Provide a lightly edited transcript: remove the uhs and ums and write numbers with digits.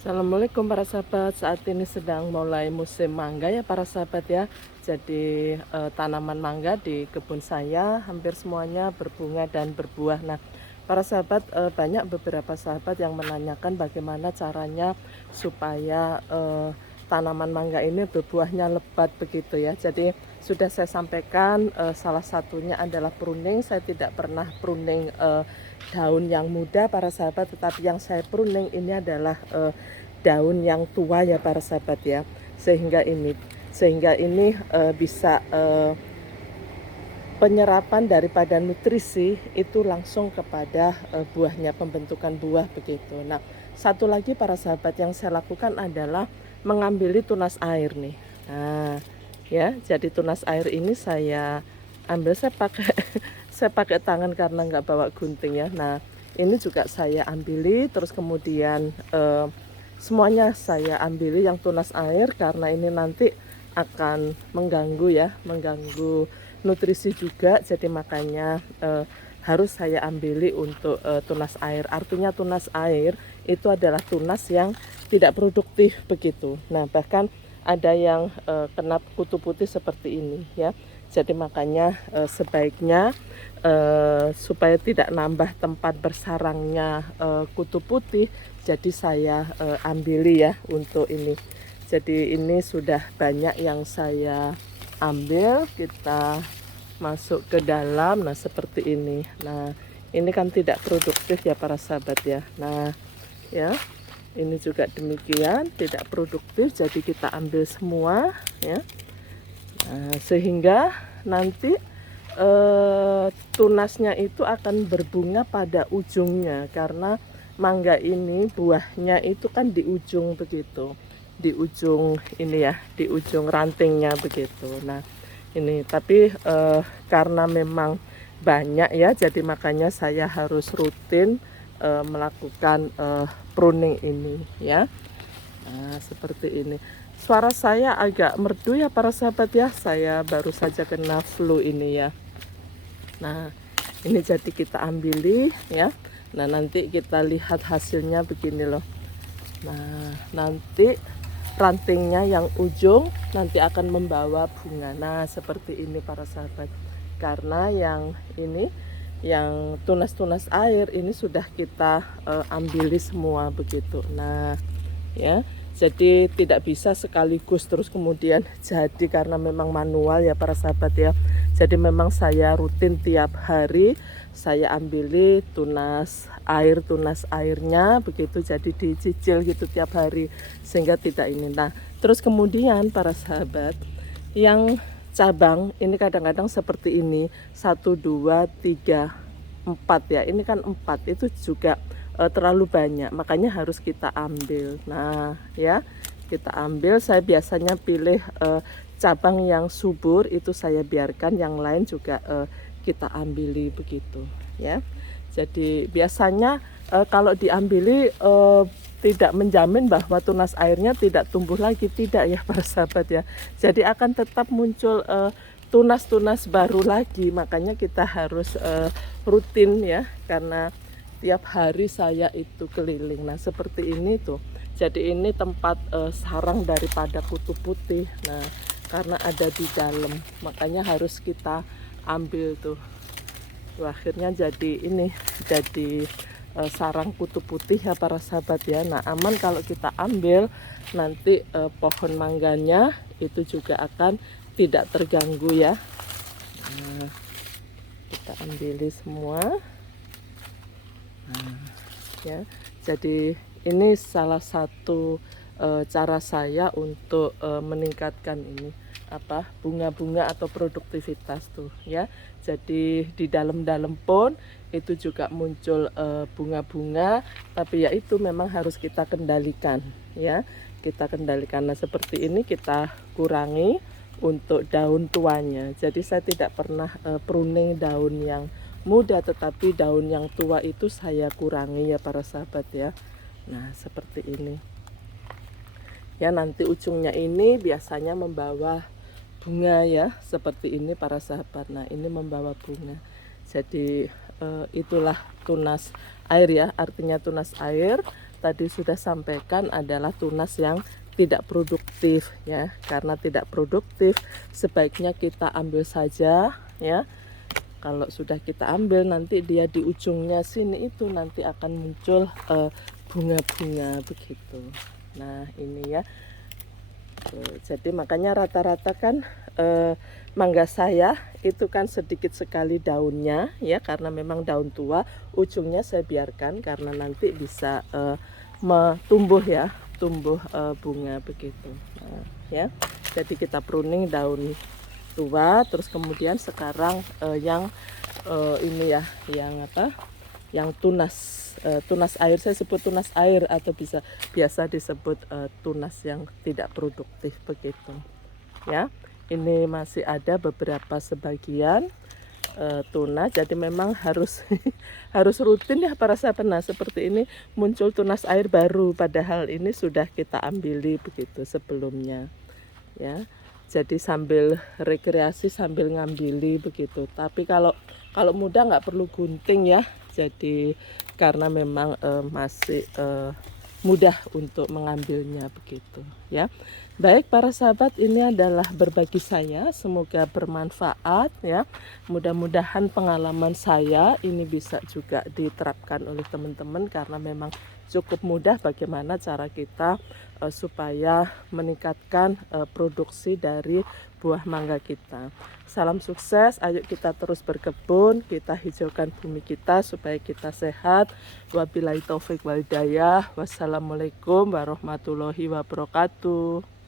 Assalamualaikum para sahabat, saat ini sedang mulai musim mangga ya para sahabat ya. Jadi tanaman mangga di kebun saya hampir semuanya berbunga dan berbuah. Nah para sahabat, banyak beberapa sahabat yang menanyakan bagaimana caranya supaya tanaman mangga ini berbuahnya lebat begitu ya. Jadi sudah saya sampaikan, salah satunya adalah pruning. Saya tidak pernah pruning daun yang muda para sahabat, tetapi yang saya pruning ini adalah daun yang tua ya para sahabat ya, sehingga ini bisa penyerapan daripada nutrisi itu langsung kepada buahnya, pembentukan buah begitu. Nah satu lagi para sahabat yang saya lakukan adalah mengambil tunas air nih. Nah ya, jadi tunas air ini saya ambil, saya pakai saya pakai tangan karena nggak bawa gunting ya. Nah ini juga saya ambili, terus kemudian semuanya saya ambili yang tunas air karena ini nanti akan mengganggu ya, mengganggu nutrisi juga. Jadi makanya harus saya ambili untuk tunas air. Artinya tunas air itu adalah tunas yang tidak produktif begitu. Nah bahkan ada yang kena kutu putih seperti ini ya. Jadi makanya sebaiknya supaya tidak nambah tempat bersarangnya kutu putih, jadi saya ambili ya untuk ini. Jadi ini sudah banyak yang saya ambil, kita masuk ke dalam. Nah seperti ini. Nah ini kan tidak produktif ya para sahabat ya. Nah ya, ini juga demikian tidak produktif, jadi kita ambil semua ya. Nah, sehingga nanti tunasnya itu akan berbunga pada ujungnya, karena mangga ini buahnya itu kan di ujung begitu, di ujung ini ya, di ujung rantingnya begitu. Nah ini tapi karena memang banyak ya, jadi makanya saya harus rutin melakukan pruning ini ya. Nah seperti ini. Suara saya agak merdu ya para sahabat ya, saya baru saja kena flu ini ya. Nah ini jadi kita ambili ya. Nah nanti kita lihat hasilnya begini loh. Nah nanti rantingnya yang ujung nanti akan membawa bunga. Nah seperti ini para sahabat. Karena yang ini, yang tunas-tunas air ini sudah kita ambili semua begitu. Nah ya, jadi tidak bisa sekaligus terus kemudian jadi, karena memang manual ya para sahabat ya. Jadi memang saya rutin tiap hari saya ambili tunas airnya begitu, jadi dicicil gitu tiap hari sehingga tidak ini. Nah terus kemudian para sahabat, yang cabang ini kadang-kadang seperti ini, 1, 2, 3, 4 ya, ini kan 4 itu juga terlalu banyak, makanya harus kita ambil. Nah ya, kita ambil, saya biasanya pilih cabang yang subur itu saya biarkan, yang lain juga kita ambili begitu ya. Jadi biasanya kalau diambili tidak menjamin bahwa tunas airnya tidak tumbuh lagi, tidak ya para sahabat ya. Jadi akan tetap muncul tunas-tunas baru lagi, makanya kita harus rutin ya, karena tiap hari saya itu keliling. Nah seperti ini tuh, jadi ini tempat sarang daripada kutu putih. Nah karena ada di dalam, makanya harus kita ambil tuh. Akhirnya jadi ini, jadi sarang kutu putih ya para sahabat ya. Nah aman kalau kita ambil, nanti pohon mangganya itu juga akan tidak terganggu ya. Nah, kita ambil semua. Nah, ya, jadi ini salah satu cara saya untuk meningkatkan ini apa, bunga-bunga atau produktivitas tuh ya. Jadi di dalam-dalam pun itu juga muncul bunga-bunga, tapi ya itu memang harus kita kendalikan ya, kita kendalikan. Nah seperti ini kita kurangi untuk daun tuanya. Jadi saya tidak pernah pruning daun yang muda, tetapi daun yang tua itu saya kurangi ya para sahabat ya. Nah seperti ini ya, nanti ujungnya ini biasanya membawa bunga ya, seperti ini para sahabat. Nah ini membawa bunga, jadi itulah tunas air ya, artinya tunas air. tadi sudah sampaikan adalah tunas yang tidak produktif ya. Karena tidak produktif sebaiknya kita ambil saja ya. Kalau sudah kita ambil nanti dia di ujungnya sini itu nanti akan muncul bunga-bunga begitu. Nah ini ya. Jadi makanya rata-rata kan mangga saya itu kan sedikit sekali daunnya ya, karena memang daun tua. Ujungnya saya biarkan karena nanti bisa tumbuh ya, tumbuh bunga begitu. Nah, ya, jadi kita pruning daun tua, terus kemudian sekarang yang ini ya, yang apa? Yang tunas air, saya sebut tunas air atau biasa disebut tunas yang tidak produktif begitu ya. Ini masih ada beberapa sebagian tunas, jadi memang harus harus rutin ya para sahabat. Nah seperti ini muncul tunas air baru, padahal ini sudah kita ambili begitu sebelumnya ya. Jadi sambil rekreasi sambil ngambili begitu. Tapi kalau mudah nggak perlu gunting ya. Jadi karena memang masih mudah untuk mengambilnya begitu ya. Baik para sahabat, ini adalah berbagi saya, semoga bermanfaat ya. Mudah-mudahan pengalaman saya ini bisa juga diterapkan oleh teman-teman, karena memang cukup mudah bagaimana cara kita supaya meningkatkan produksi dari buah mangga kita. Salam sukses, ayo kita terus berkebun, kita hijaukan bumi kita supaya kita sehat. Wabillahi taufik wal hidayah. Wassalamualaikum warahmatullahi wabarakatuh.